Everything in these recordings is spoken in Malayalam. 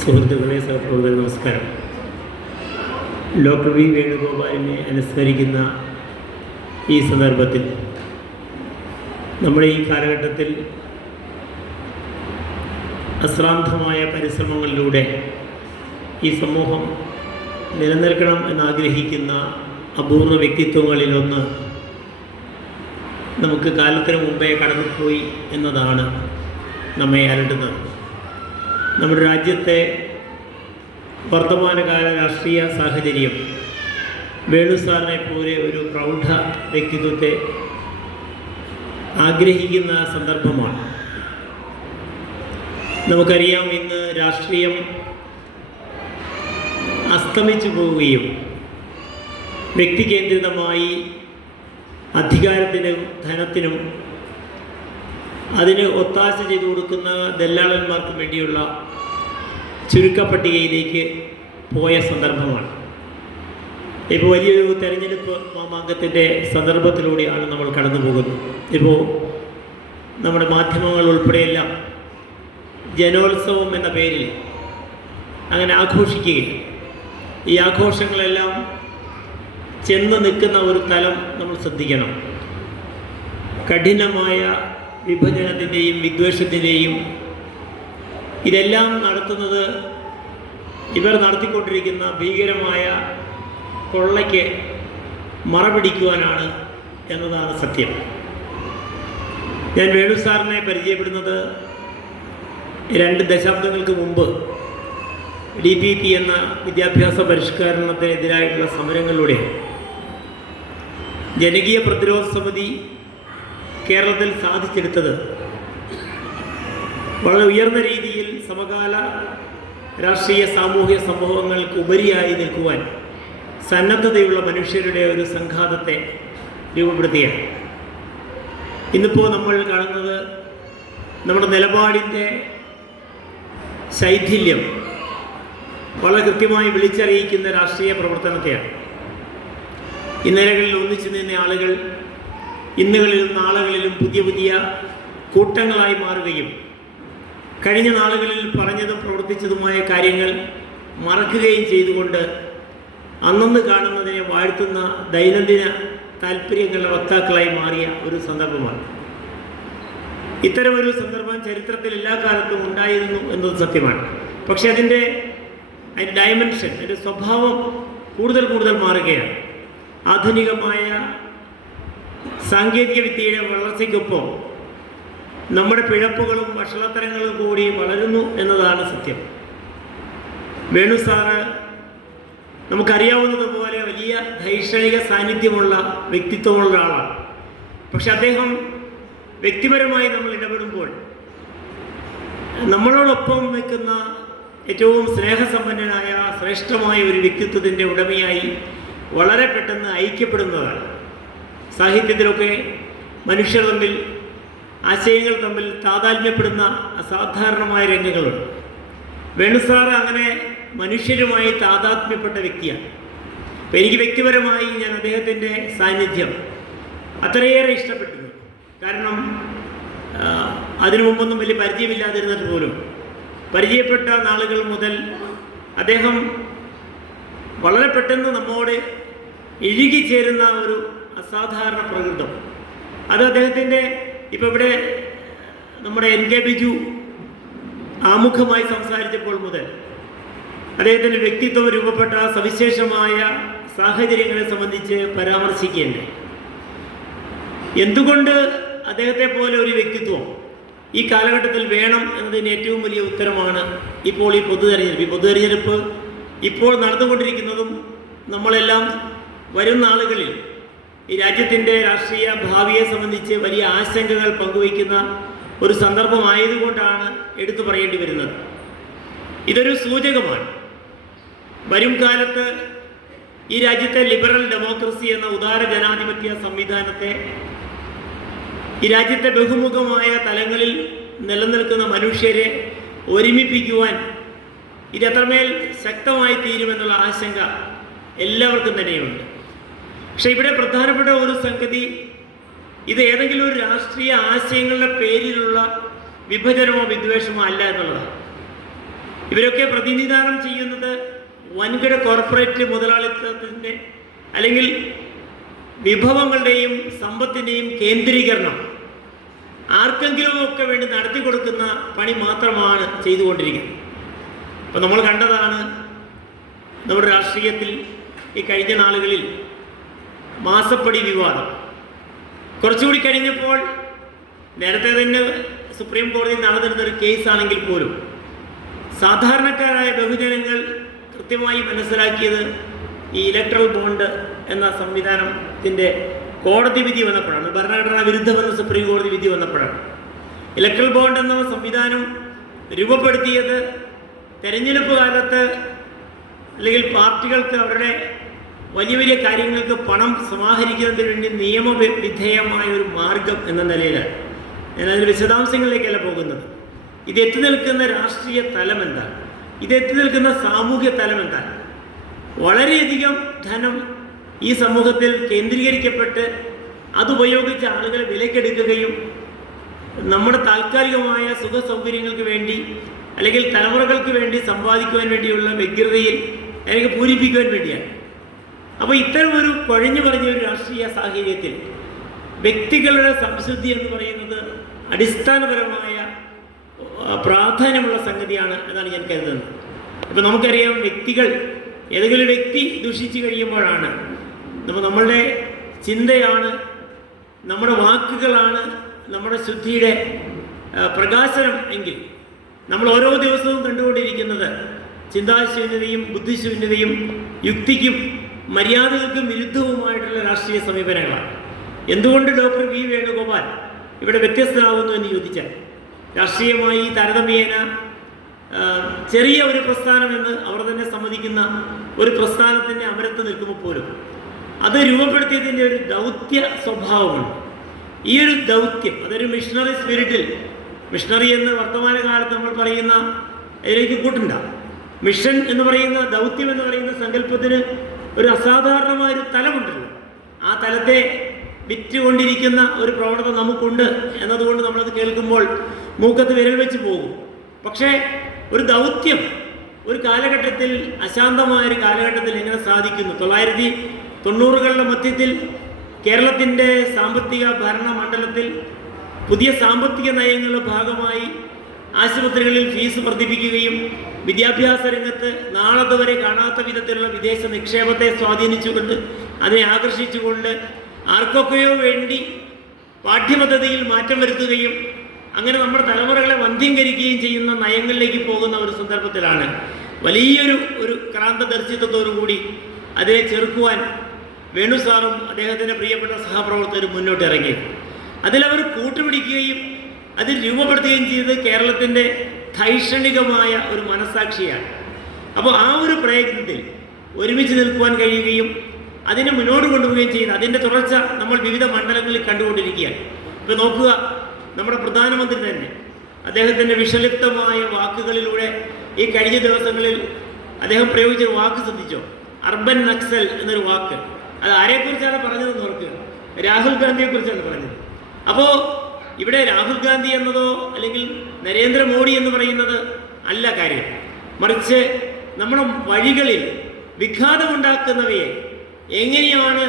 സുഹൃത്തുക്കളെ, സഹപ്രവർത്തകരെ, നമസ്കാരം. ഡോക്ടർ വി വേണുഗോപാലിനെ അനുസ്മരിക്കുന്ന ഈ സന്ദർഭത്തിൽ നമ്മുടെ ഈ കാലഘട്ടത്തിൽ അശ്രാന്തമായ പരിശ്രമങ്ങളിലൂടെ ഈ സമൂഹം നിലനിൽക്കണം എന്നാഗ്രഹിക്കുന്ന അപൂർവ വ്യക്തിത്വങ്ങളിലൊന്ന് നമുക്ക് കാലത്തിന് മുമ്പേ കടന്നുപോയി എന്നതാണ് നമ്മെ അലട്ടുന്നത്. നമ്മുടെ രാജ്യത്തെ വർത്തമാനകാല രാഷ്ട്രീയ സാഹചര്യം വേണു സാറിനെ പോലെ ഒരു പ്രൗഢ വ്യക്തിത്വത്തെ ആഗ്രഹിക്കുന്ന സന്ദർഭമാണ്. നമുക്കറിയാം, ഇന്ന് രാഷ്ട്രീയം അസ്തമിച്ചു പോവുകയും വ്യക്തികേന്ദ്രിതമായി അധികാരത്തിനും ധനത്തിനും അതിന് ഒത്താശ ചെയ്തു കൊടുക്കുന്ന ദല്ലാളന്മാർക്ക് വേണ്ടിയുള്ള ചുരുക്കപ്പട്ടികയിലേക്ക് പോയ സന്ദർഭമാണ്. ഇപ്പോൾ വലിയൊരു തെരഞ്ഞെടുപ്പ് മാമാങ്കത്തിൻ്റെ സന്ദർഭത്തിലൂടെയാണ് നമ്മൾ കടന്നു പോകുന്നത്. ഇപ്പോൾ നമ്മുടെ മാധ്യമങ്ങൾ ഉൾപ്പെടെയെല്ലാം ജനോത്സവം എന്ന പേരിൽ അങ്ങനെ ആഘോഷിക്കുകയും ഈ ആഘോഷങ്ങളെല്ലാം ചെന്ന് നിൽക്കുന്ന ഒരു തലം നമ്മൾ ശ്രദ്ധിക്കണം. കഠിനമായ വിഭജനത്തിൻ്റെയും വിദ്വേഷത്തിൻ്റെയും ഇതെല്ലാം നടത്തുന്നത് ഇവർ നടത്തിക്കൊണ്ടിരിക്കുന്ന ഭീകരമായ കൊള്ളയ്ക്ക് മറപിടിക്കുവാനാണ് എന്നതാണ് സത്യം. ഞാൻ വേണു സാറിനെ പരിചയപ്പെടുന്നത് 2 ദശാബ്ദങ്ങൾക്ക് മുമ്പ് DPP എന്ന വിദ്യാഭ്യാസ പരിഷ്കരണത്തിനെതിരായിട്ടുള്ള സമരങ്ങളിലൂടെ ജനകീയ പ്രതിരോധ സമിതി കേരളത്തിൽ സാധിച്ചെടുത്തത് വളരെ ഉയർന്ന രീതിയിൽ സമകാല രാഷ്ട്രീയ സാമൂഹിക സംഭവങ്ങൾക്ക് ഉപരിയായി നിൽക്കുവാൻ സന്നദ്ധതയുള്ള മനുഷ്യരുടെ ഒരു സംഘാതത്തെ രൂപപ്പെടുത്തുകയാണ്. ഇന്നിപ്പോൾ നമ്മൾ കാണുന്നത് നമ്മുടെ നിലപാടിൻ്റെ ശൈഥില്യം വളരെ കൃത്യമായി വിളിച്ചറിയിക്കുന്ന രാഷ്ട്രീയ പ്രവർത്തനത്തെയാണ്. ഇന്നലകളിൽ ഒന്നിച്ചു നിന്ന ആളുകൾ ഇന്നുകളിലും നാളുകളിലും പുതിയ പുതിയ കൂട്ടങ്ങളായി മാറുകയും കഴിഞ്ഞ നാളുകളിൽ പറഞ്ഞതും പ്രവർത്തിച്ചതുമായ കാര്യങ്ങൾ മറക്കുകയും ചെയ്തുകൊണ്ട് അന്നന്ന് കാണുന്നതിനെ വാഴ്ത്തുന്ന ദൈനംദിന താല്പര്യങ്ങളുടെ വക്താക്കളായി മാറിയ ഒരു സന്ദർഭമാണ്. ഇത്തരമൊരു സന്ദർഭം ചരിത്രത്തിൽ എല്ലാ കാലത്തും ഉണ്ടായിരുന്നു എന്നത് സത്യമാണ്. പക്ഷെ അതിൻ്റെ ഡയമെൻഷൻ, അതിൻ്റെ സ്വഭാവം കൂടുതൽ മാറുകയാണ്. ആധുനികമായ സാങ്കേതിക വിദ്യയുടെ വളർച്ചയ്ക്കൊപ്പം നമ്മുടെ പിഴപ്പുകളും വഷളത്തരങ്ങളും കൂടി വളരുന്നു എന്നതാണ് സത്യം. വേണു സാറ് നമുക്കറിയാവുന്നതുപോലെ വലിയ ധൈഷണിക സാന്നിധ്യമുള്ള വ്യക്തിത്വമുള്ള ഒരാളാണ്. പക്ഷെ അദ്ദേഹം വ്യക്തിപരമായി നമ്മൾ ഇടപെടുമ്പോൾ നമ്മളോടൊപ്പം നിൽക്കുന്ന ഏറ്റവും സ്നേഹസമ്പന്നനായ ശ്രേഷ്ഠമായ ഒരു വ്യക്തിത്വത്തിൻ്റെ ഉടമയായി വളരെ പെട്ടെന്ന് ഐക്യപ്പെടുന്നതാണ്. സാഹിത്യത്തിലൊക്കെ മനുഷ്യർ തമ്മിൽ, ആശയങ്ങൾ തമ്മിൽ താതാത്മ്യപ്പെടുന്ന അസാധാരണമായ രംഗങ്ങളുണ്ട്. വേണുസാറ് അങ്ങനെ മനുഷ്യരുമായി താതാത്മ്യപ്പെട്ട വ്യക്തിയാണ്. അപ്പോൾ എനിക്ക് വ്യക്തിപരമായി ഞാൻ അദ്ദേഹത്തിൻ്റെ സാന്നിധ്യം അത്രയേറെ ഇഷ്ടപ്പെട്ടിരുന്നു. കാരണം അതിനു മുമ്പൊന്നും വലിയ പരിചയമില്ലാതിരുന്നിട്ട് പോലും പരിചയപ്പെട്ട നാളുകൾ മുതൽ അദ്ദേഹം വളരെ പെട്ടെന്ന് നമ്മോട് ഇഴുകിച്ചേരുന്ന ഒരു അസാധാരണ പ്രകൃതം. അത് അദ്ദേഹത്തിൻ്റെ ഇപ്പോൾ ഇവിടെ നമ്മുടെ NK ബിജു ആമുഖമായി സംസാരിച്ചപ്പോൾ മുതൽ അദ്ദേഹത്തിൻ്റെ വ്യക്തിത്വം രൂപപ്പെട്ട സവിശേഷമായ സാഹചര്യങ്ങളെ സംബന്ധിച്ച് പരാമർശിക്കേണ്ടത്. എന്തുകൊണ്ട് അദ്ദേഹത്തെ പോലെ ഒരു വ്യക്തിത്വം ഈ കാലഘട്ടത്തിൽ വേണം എന്നതിന് ഏറ്റവും വലിയ ഉത്തരമാണ് ഇപ്പോൾ ഈ പൊതുതെരഞ്ഞെടുപ്പ് ഇപ്പോൾ നടന്നുകൊണ്ടിരിക്കുന്നതും നമ്മളെല്ലാം വരും നാളുകളിൽ ഈ രാജ്യത്തിൻ്റെ രാഷ്ട്രീയ ഭാവിയെ സംബന്ധിച്ച് വലിയ ആശങ്കകൾ പങ്കുവയ്ക്കുന്ന ഒരു സന്ദർഭമായതുകൊണ്ടാണ് എടുത്തു പറയേണ്ടി വരുന്നത്. ഇതൊരു സൂചകമാണ്. വരും കാലത്ത് ഈ രാജ്യത്തെ ലിബറൽ ഡെമോക്രസി എന്ന ഉദാര ജനാധിപത്യ സംവിധാനത്തെ, ഈ രാജ്യത്തെ ബഹുമുഖമായ തലങ്ങളിൽ നിലനിൽക്കുന്ന മനുഷ്യരെ ഒരുമിപ്പിക്കുവാൻ ഇത് എത്രമേൽ ശക്തമായി തീരുമെന്നുള്ള ആശങ്ക എല്ലാവർക്കും തന്നെയുണ്ട്. പക്ഷെ ഇവിടെ പ്രധാനപ്പെട്ട ഒരു സംഗതി, ഇത് ഏതെങ്കിലും ഒരു രാഷ്ട്രീയ ആശയങ്ങളുടെ പേരിലുള്ള വിഭജനമോ വിദ്വേഷമോ അല്ല എന്നുള്ളതാണ്. ഇവരൊക്കെ പ്രതിനിധാനം ചെയ്യുന്നത് വൻകിട കോർപ്പറേറ്റ് മുതലാളിത്തത്തിൻ്റെ അല്ലെങ്കിൽ വിഭവങ്ങളുടെയും സമ്പത്തിൻ്റെയും കേന്ദ്രീകരണം ആർക്കെങ്കിലുമൊക്കെ വേണ്ടി നടത്തി കൊടുക്കുന്ന പണി മാത്രമാണ് ചെയ്തുകൊണ്ടിരിക്കുന്നത്. അപ്പോൾ നമ്മൾ കണ്ടതാണ് നമ്മുടെ രാഷ്ട്രീയത്തിൽ ഈ കഴിഞ്ഞ നാളുകളിൽ മാസപ്പടി വിവാദം. കുറച്ചുകൂടി കഴിഞ്ഞപ്പോൾ നേരത്തെ തന്നെ സുപ്രീം കോടതിയിൽ നടന്നിരുന്നൊരു കേസാണെങ്കിൽ പോലും സാധാരണക്കാരായ ബഹുജനങ്ങൾ കൃത്യമായി മനസ്സിലാക്കിയത് ഈ ഇലക്ട്രൽ ബോണ്ട് എന്ന സംവിധാനത്തിൻ്റെ കോടതി വിധി വന്നപ്പോഴാണ്, ഭരണഘടനാ വിരുദ്ധമെന്ന സുപ്രീം കോടതി വിധി വന്നപ്പോഴാണ്. ഇലക്ട്രൽ ബോണ്ട് എന്ന സംവിധാനം രൂപപ്പെടുത്തിയത് തെരഞ്ഞെടുപ്പ് കാലത്ത് അല്ലെങ്കിൽ പാർട്ടികൾക്ക് അവരുടെ വലിയ വലിയ കാര്യങ്ങൾക്ക് പണം സമാഹരിക്കുന്നതിന് വേണ്ടി നിയമവിധേയമായ ഒരു മാർഗം എന്ന നിലയിലാണ്. ഞാനതിന് വിശദാംശങ്ങളിലേക്കല്ല പോകുന്നത്. ഇത് എത്തി നിൽക്കുന്ന രാഷ്ട്രീയ തലം എന്താണ്, ഇത് എത്തി നിൽക്കുന്ന സാമൂഹ്യ തലം എന്താണ്? വളരെയധികം ധനം ഈ സമൂഹത്തിൽ കേന്ദ്രീകരിക്കപ്പെട്ട് അതുപയോഗിച്ച് ആളുകളെ വിലക്കെടുക്കുകയും നമ്മുടെ താൽക്കാലികമായ സുഖ സൗകര്യങ്ങൾക്ക് വേണ്ടി അല്ലെങ്കിൽ തലമുറകൾക്ക് വേണ്ടി സമ്പാദിക്കുവാൻ വേണ്ടിയുള്ള വ്യഗ്രതയിൽ അല്ലെങ്കിൽ പൂരിപ്പിക്കുവാൻ വേണ്ടിയാണ്. അപ്പോൾ ഇത്തരം ഒരു കുഴഞ്ഞു പറഞ്ഞ ഒരു രാഷ്ട്രീയ സാഹചര്യത്തിൽ വ്യക്തികളുടെ സംശുദ്ധി എന്ന് പറയുന്നത് അടിസ്ഥാനപരമായ പ്രാധാന്യമുള്ള സംഗതിയാണ് എന്നാണ് ഞാൻ കരുതുന്നത്. അപ്പോൾ നമുക്കറിയാം, വ്യക്തികൾ, ഏതെങ്കിലും ഒരു വ്യക്തി ദുഷിച്ചു കഴിയുമ്പോഴാണ് നമ്മളുടെ ചിന്തയാണ്, നമ്മുടെ വാക്കുകളാണ് നമ്മുടെ ശുദ്ധിയുടെ പ്രകാശനം എങ്കിൽ നമ്മൾ ഓരോ ദിവസവും കണ്ടുകൊണ്ടിരിക്കുന്നത് ചിന്താശൂന്യതയും ബുദ്ധിശൂന്യതയും യുക്തിക്കും മര്യാദകൾക്കും വിരുദ്ധവുമായിട്ടുള്ള രാഷ്ട്രീയ സമീപനങ്ങളാണ്. എന്തുകൊണ്ട് ഡോക്ടർ വി വേണുഗോപാൽ ഇവിടെ വ്യത്യസ്തനാകുന്നു എന്ന് ചോദിച്ചാൽ, രാഷ്ട്രീയമായി താരതമ്യേന ചെറിയ ഒരു പ്രസ്ഥാനമെന്ന് അവർ തന്നെ സമ്മതിക്കുന്ന ഒരു പ്രസ്ഥാനത്തിൻ്റെ അമരത്ത് നിൽക്കുമ്പോൾ പോലും അത് രൂപപ്പെടുത്തിയതിൻ്റെ ഒരു ദൗത്യ സ്വഭാവമുണ്ട്. ഈ ഒരു ദൗത്യം അതൊരു മിഷണറി സ്പിരിറ്റിൽ, മിഷണറി എന്ന് വർത്തമാനകാലത്ത് നമ്മൾ പറയുന്ന ഇതിലേക്ക് കൂട്ടുണ്ട, മിഷൻ എന്ന് പറയുന്ന, ദൗത്യം എന്ന് പറയുന്ന സങ്കല്പത്തിന് ഒരു അസാധാരണമായൊരു തലമുണ്ടല്ലോ. ആ തലത്തെ വിറ്റുകൊണ്ടിരിക്കുന്ന ഒരു പ്രവണത നമുക്കുണ്ട് എന്നതുകൊണ്ട് നമ്മളത് കേൾക്കുമ്പോൾ മൂക്കത്ത് വിരൽ വെച്ച് പോകും. പക്ഷേ ഒരു ദൗത്യം ഒരു കാലഘട്ടത്തിൽ, അശാന്തമായൊരു കാലഘട്ടത്തിൽ എങ്ങനെ സാധിക്കുന്നു? 1990കളുടെ മധ്യത്തിൽ കേരളത്തിൻ്റെ സാമ്പത്തിക ഭരണ മണ്ഡലത്തിൽ പുതിയ സാമ്പത്തിക നയങ്ങളുടെ ഭാഗമായി ആശുപത്രികളിൽ ഫീസ് വർദ്ധിപ്പിക്കുകയും വിദ്യാഭ്യാസ രംഗത്ത് നാളതുവരെ കാണാത്ത വിധത്തിലുള്ള വിദേശ നിക്ഷേപത്തെ സ്വാധീനിച്ചുകൊണ്ട് അതിനെ ആകർഷിച്ചുകൊണ്ട് ആർക്കൊക്കെയോ വേണ്ടി പാഠ്യപദ്ധതിയിൽ മാറ്റം വരുത്തുകയും അങ്ങനെ നമ്മുടെ തലമുറകളെ വന്ധ്യംകരിക്കുകയും ചെയ്യുന്ന നയങ്ങളിലേക്ക് പോകുന്ന ഒരു സന്ദർഭത്തിലാണ് വലിയൊരു ക്രാന്തദർശിത്വത്തോടുകൂടി അതിനെ ചെറുക്കുവാൻ വേണു സാറും അദ്ദേഹത്തിൻ്റെ പ്രിയപ്പെട്ട സഹപ്രവർത്തകരും മുന്നോട്ട് ഇറങ്ങി. അതിലവർ കൂട്ടുപിടിക്കുകയും അതിൽ രൂപപ്പെടുത്തുകയും ചെയ്തത് കേരളത്തിൻ്റെ ധൈഷണികമായ ഒരു മനസ്സാക്ഷിയാണ്. അപ്പോൾ ആ ഒരു പ്രയത്നത്തിൽ ഒരുമിച്ച് നിൽക്കുവാൻ കഴിയുകയും അതിനെ മുന്നോട്ട് കൊണ്ടുപോവുകയും ചെയ്യുന്ന അതിൻ്റെ തുടർച്ച നമ്മൾ വിവിധ മണ്ഡലങ്ങളിൽ കണ്ടുകൊണ്ടിരിക്കുകയാണ്. ഇപ്പോൾ നോക്കുക, നമ്മുടെ പ്രധാനമന്ത്രി തന്നെ അദ്ദേഹത്തിൻ്റെ വിഷലിപ്തമായ വാക്കുകളിലൂടെ ഈ കഴിഞ്ഞ ദിവസങ്ങളിൽ അദ്ദേഹം പ്രയോഗിച്ചൊരു വാക്ക് ശ്രദ്ധിച്ചോ? അർബൻ നക്സൽ എന്നൊരു വാക്ക്. അത് ആരെക്കുറിച്ചാണ് പറഞ്ഞതെന്ന് ഓർക്കുക? രാഹുൽ ഗാന്ധിയെക്കുറിച്ചാണ് പറഞ്ഞത്. അപ്പോൾ ഇവിടെ രാഹുൽ ഗാന്ധി എന്നതോ അല്ലെങ്കിൽ നരേന്ദ്രമോദി എന്ന് പറയുന്നത് അല്ല കാര്യം, മറിച്ച് നമ്മുടെ വഴികളിൽ വിഘാതമുണ്ടാക്കുന്നവയെ എങ്ങനെയാണ്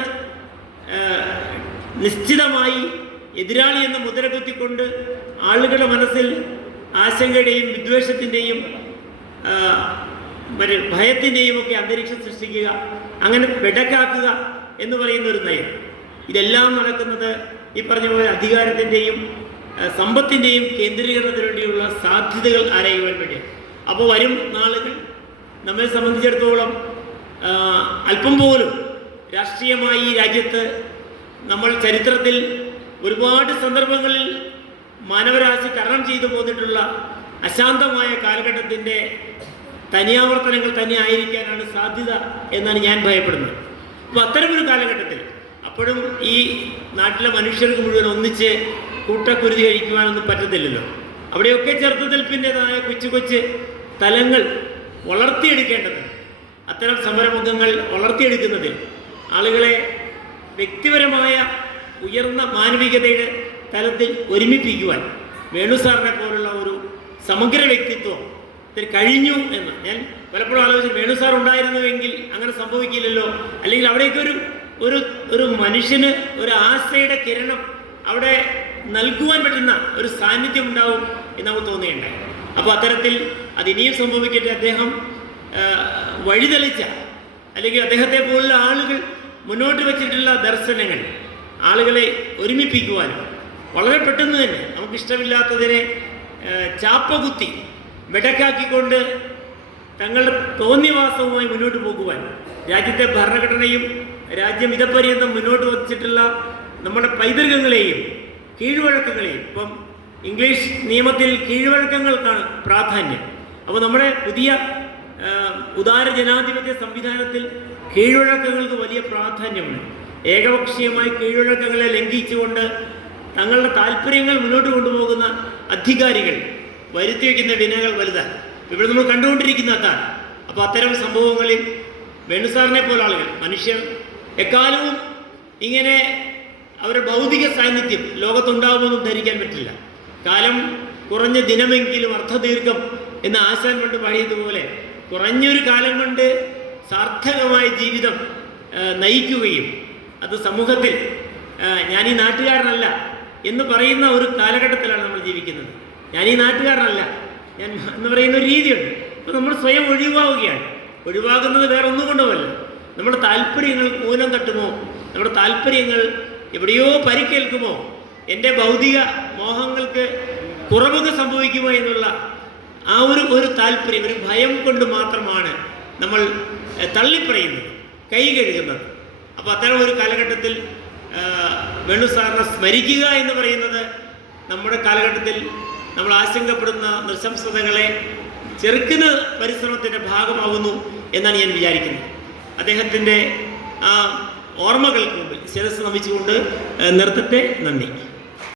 നിശ്ചിതമായി എതിരാളി എന്ന് മുദ്ര കുത്തിക്കൊണ്ട് ആളുകളുടെ മനസ്സിൽ ആശങ്കയുടെയും വിദ്വേഷത്തിൻ്റെയും ഭയത്തിൻ്റെയും ഒക്കെ അന്തരീക്ഷം സൃഷ്ടിക്കുക, അങ്ങനെ വെടക്കാക്കുക എന്ന് പറയുന്ന ഒരു നയം. ഇതെല്ലാം നടക്കുന്നത് ഈ പറഞ്ഞ പോലെ അധികാരത്തിൻ്റെയും സമ്പത്തിൻ്റെയും കേന്ദ്രീകരണത്തിന് വേണ്ടിയുള്ള സാധ്യതകൾ ആരായുവാൻ വേണ്ടിയാണ്. അപ്പോൾ വരും നാളുകൾ നമ്മെ സംബന്ധിച്ചിടത്തോളം അല്പം പോലും രാഷ്ട്രീയമായി ഈ രാജ്യത്ത് നമ്മൾ ചരിത്രത്തിൽ ഒരുപാട് സന്ദർഭങ്ങളിൽ മാനവരാശി തരണം ചെയ്തു പോന്നിട്ടുള്ള അശാന്തമായ കാലഘട്ടത്തിൻ്റെ തനിയാവർത്തനങ്ങൾ തന്നെ ആയിരിക്കാനാണ് സാധ്യത എന്നാണ് ഞാൻ ഭയപ്പെടുന്നത്. അപ്പോൾ അത്തരമൊരു കാലഘട്ടത്തിൽ അപ്പോഴും ഈ നാട്ടിലെ മനുഷ്യർക്ക് മുഴുവൻ ഒന്നിച്ച് കൂട്ടക്കുരുതി കഴിക്കുവാനൊന്നും പറ്റത്തില്ലല്ലോ. അവിടെയൊക്കെ ചെറുത്തുനിൽപ്പിൻ്റെതായ കൊച്ചു കൊച്ചു തലങ്ങൾ വളർത്തിയെടുക്കേണ്ടത്, അത്തരം സമരമുഖങ്ങൾ വളർത്തിയെടുക്കുന്നതിൽ ആളുകളെ വ്യക്തിപരമായ ഉയർന്ന മാനവികതയുടെ തലത്തിൽ ഒരുമിപ്പിക്കുവാൻ വേണു സാറിനെ പോലുള്ള ഒരു സമഗ്ര വ്യക്തിത്വം ഇതിന് കഴിഞ്ഞു എന്ന് ഞാൻ പലപ്പോഴും ആലോചിച്ചു. വേണു സാർ ഉണ്ടായിരുന്നുവെങ്കിൽ അങ്ങനെ സംഭവിക്കില്ലല്ലോ, അല്ലെങ്കിൽ അവിടേക്ക് ഒരു മനുഷ്യന് ഒരു ആശയുടെ കിരണം അവിടെ നൽകുവാൻ പറ്റുന്ന ഒരു സാന്നിധ്യം ഉണ്ടാവും എന്ന് നമുക്ക് തോന്നുകയുണ്ടായി. അപ്പോൾ അത്തരത്തിൽ അതിനിയും സംഭവിക്കട്ടെ. അദ്ദേഹം വഴിതെളിച്ച, അല്ലെങ്കിൽ അദ്ദേഹത്തെ പോലുള്ള ആളുകൾ മുന്നോട്ട് വച്ചിട്ടുള്ള ദർശനങ്ങൾ ആളുകളെ ഒരുമിപ്പിക്കുവാനും വളരെ പെട്ടെന്ന് തന്നെ നമുക്കിഷ്ടമില്ലാത്തതിനെ ചാപ്പകുത്തി വെടക്കാക്കിക്കൊണ്ട് തങ്ങളുടെ തോന്നിവാസവുമായി മുന്നോട്ട് പോകുവാൻ രാജ്യത്തെ ഭരണഘടനയും രാജ്യം ഇതപര്യന്തം മുന്നോട്ട് വച്ചിട്ടുള്ള നമ്മുടെ പൈതൃകങ്ങളെയും കീഴ്വഴക്കങ്ങളെയും, ഇപ്പം ഇംഗ്ലീഷ് നിയമത്തിൽ കീഴ്വഴക്കങ്ങൾക്കാണ് പ്രാധാന്യം. അപ്പോൾ നമ്മുടെ പുതിയ ഉദാര ജനാധിപത്യ സംവിധാനത്തിൽ കീഴ്വഴക്കങ്ങൾക്ക് വലിയ പ്രാധാന്യമുണ്ട്. ഏകപക്ഷീയമായി കീഴ്വഴക്കങ്ങളെ ലംഘിച്ചുകൊണ്ട് തങ്ങളുടെ താല്പര്യങ്ങൾ മുന്നോട്ട് കൊണ്ടുപോകുന്ന അധികാരികൾ വരുത്തി വയ്ക്കുന്ന വിനകൾ വലുതാണ്. ഇവിടെ നമ്മൾ കണ്ടുകൊണ്ടിരിക്കുന്ന അതാണ്. അപ്പോൾ അത്തരം സംഭവങ്ങളിൽ വേണുസാറിനെ പോലെ ആളുകൾ, മനുഷ്യർ എക്കാലവും ഇങ്ങനെ അവരുടെ ഭൗതിക സാന്നിധ്യം ലോകത്തുണ്ടാകുമെന്നും ധരിക്കാൻ പറ്റില്ല. കാലം കുറഞ്ഞ ദിനമെങ്കിലും അർത്ഥദീർഘം എന്ന ആശാൻ കൊണ്ട് പാടിയതുപോലെ കുറഞ്ഞൊരു കാലം കൊണ്ട് സാർത്ഥകമായ ജീവിതം നയിക്കുകയും അത് സമൂഹത്തിൽ ഞാൻ ഈ നാട്ടുകാരനല്ല എന്ന് പറയുന്ന ഒരു കാലഘട്ടത്തിലാണ് നമ്മൾ ജീവിക്കുന്നത്. ഞാൻ ഈ നാട്ടുകാരനല്ല ഞാൻ എന്ന് പറയുന്ന ഒരു രീതിയുണ്ട്. അപ്പോൾ നമ്മൾ സ്വയം ഒഴിവാകുകയാണ്. ഒഴിവാകുന്നത് വേറെ ഒന്നും കൊണ്ടുമല്ല, നമ്മുടെ താല്പര്യങ്ങൾ മൂലം തട്ടുമോ, നമ്മുടെ താല്പര്യങ്ങൾ എവിടെയോ പരിക്കേൽക്കുമോ, എൻ്റെ ഭൗതിക മോഹങ്ങൾക്ക് കുറവൊക്കെ സംഭവിക്കുമോ എന്നുള്ള ആ ഒരു താല്പര്യം, ഒരു ഭയം കൊണ്ട് മാത്രമാണ് നമ്മൾ തള്ളിപ്പറയുന്നത്, കൈ കഴുകുന്നത്. അപ്പോൾ അത്തരം ഒരു കാലഘട്ടത്തിൽ വേണു സാറിനെ സ്മരിക്കുക എന്ന് പറയുന്നത് നമ്മുടെ കാലഘട്ടത്തിൽ നമ്മൾ ആശങ്കപ്പെടുന്ന നിശംസതകളെ ചെറുക്കുന്ന പരിശ്രമത്തിൻ്റെ ഭാഗമാകുന്നു എന്നാണ് ഞാൻ വിചാരിക്കുന്നത്. അദ്ദേഹത്തിൻ്റെ ആ ഓർമ്മകൾക്ക് മുമ്പിൽ ശിരസ് നമിച്ചുകൊണ്ട് നിർത്തട്ടെ. നന്ദി.